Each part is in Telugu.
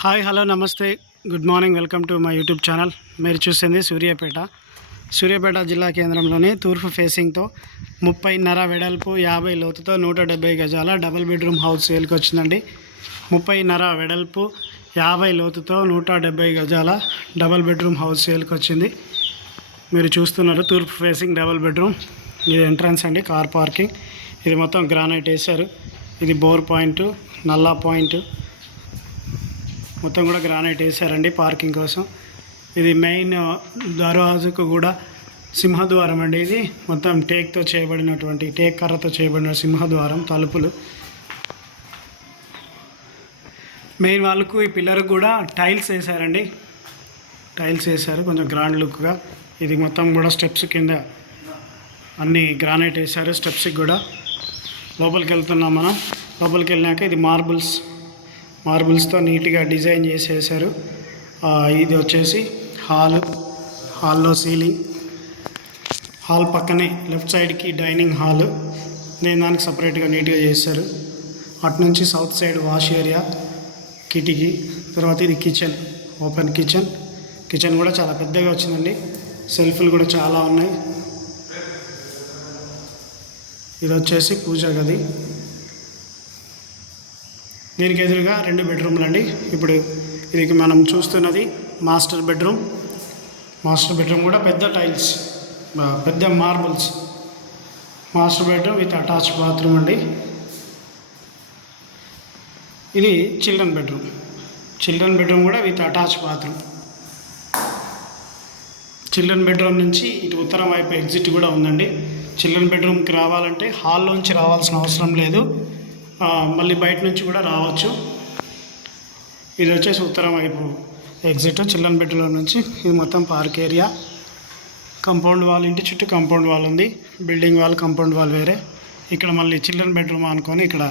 హాయ్ హలో నమస్తే good morning welcome to my YouTube channel. మీరు చూస్తుంది సూర్యాపేట జిల్లా కేంద్రంలోని తూర్పు ఫేసింగ్తో 30.5 వెడల్పు 50 లోతుతో 170 గజాల డబుల్ బెడ్రూమ్ హౌస్ సేల్కి వచ్చిందండి. 30.5 వెడల్పు 50 లోతుతో 170 గజాల డబుల్ బెడ్రూమ్ హౌస్ సేల్కి వచ్చింది. మీరు చూస్తున్నారు తూర్పు ఫేసింగ్ డబుల్ బెడ్రూమ్. ఇది ఎంట్రన్స్ అండి, కార్ పార్కింగ్. ఇది మొత్తం గ్రానైట్ వేశారు. ఇది బోర్ పాయింట్, నల్లా పాయింట్ మొత్తం కూడా గ్రానైట్ వేసారండి పార్కింగ్ కోసం. ఇది మెయిన్ దర్వాజకు కూడా సింహద్వారం అండి. ఇది మొత్తం టేక్తో చేయబడినటువంటి టేక్ కర్రతో చేయబడిన సింహద్వారం. తలుపులు మెయిన్ వాళ్ళకు ఈ పిల్లర్కి కూడా టైల్స్ వేసారండి. టైల్స్ వేసారు కొంచెం గ్రాండ్ లుక్గా. ఇది మొత్తం కూడా స్టెప్స్ కింద అన్ని గ్రానైట్ వేసారు. స్టెప్స్కి కూడా లోపలికి వెళ్తున్నాం మనం. లోపలికి వెళ్ళాక ఇది మార్బుల్స్తో నీట్గా డిజైన్ చేసేసారు. ఇది వచ్చేసి హాల్లో సీలింగ్. హాల్ పక్కనే లెఫ్ట్ సైడ్కి డైనింగ్ హాల్. నేను దానికి సపరేట్గా నీట్గా చేశారు. అటు నుంచి సౌత్ సైడ్ వాష్ ఏరియా, కిటికీ. తర్వాత ఇది కిచెన్, ఓపెన్ కిచెన్ కూడా చాలా పెద్దగా వచ్చిందండి. సెల్ఫ్లు కూడా చాలా ఉన్నాయి. ఇది వచ్చేసి పూజా గది. దీనికి ఎదురుగా 2 బెడ్రూమ్లు అండి. ఇప్పుడు ఇది మనం చూస్తున్నది మాస్టర్ బెడ్రూమ్ కూడా పెద్ద టైల్స్, పెద్ద marbles. Master bedroom with attach bathroom అండి. ఇది చిల్డ్రన్ బెడ్రూమ్ కూడా with attach bathroom. Children bedroom నుంచి ఇటు ఉత్తరం వైపు ఎగ్జిట్ కూడా ఉందండి. చిల్డ్రన్ బెడ్రూమ్కి రావాలంటే హాల్లోంచి రావాల్సిన అవసరం లేదు, మళ్ళీ బయట నుంచి కూడా రావచ్చు. ఇది వచ్చేసి ఉత్తరం వైపు ఎగ్జిట్ చిల్డ్రన్ బెడ్రూమ్ నుంచి. ఇది మొత్తం పార్క్ ఏరియా. కాంపౌండ్ వాల్, ఇంటి చుట్టూ కాంపౌండ్ వాల్ ఉంది. బిల్డింగ్ వాల్, కాంపౌండ్ వాల్ వేరే. ఇక్కడ మళ్ళీ చిల్డ్రన్ బెడ్రూమ్ అనుకొని ఇక్కడ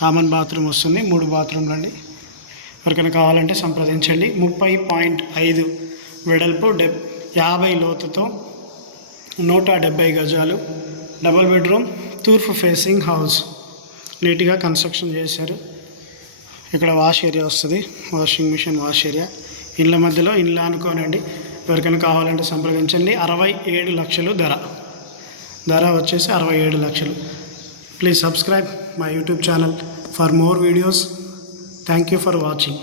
కామన్ బాత్రూమ్ వస్తుంది. 3 బాత్రూమ్లు అండి. ఎవరికైనా కావాలంటే సంప్రదించండి. 30.5 వెడల్పు 50 లోతుతో 170 గజాలు డబుల్ బెడ్రూమ్ తూర్పు ఫేసింగ్ హౌస్. నీట్గా కన్స్ట్రక్షన్ చేశారు. ఇక్కడ వాష్ ఏరియా వస్తుంది, వాషింగ్ మిషన్ వాష్ ఏరియా. ఇళ్ళ మధ్యలో ఇళ్ళ అనుకోనండి. ఎవరికైనా కావాలంటే సంప్రదించండి. 67 లక్షలు ధర వచ్చేసి 67 లక్షలు. Please subscribe my YouTube channel for more videos. Thank you for watching.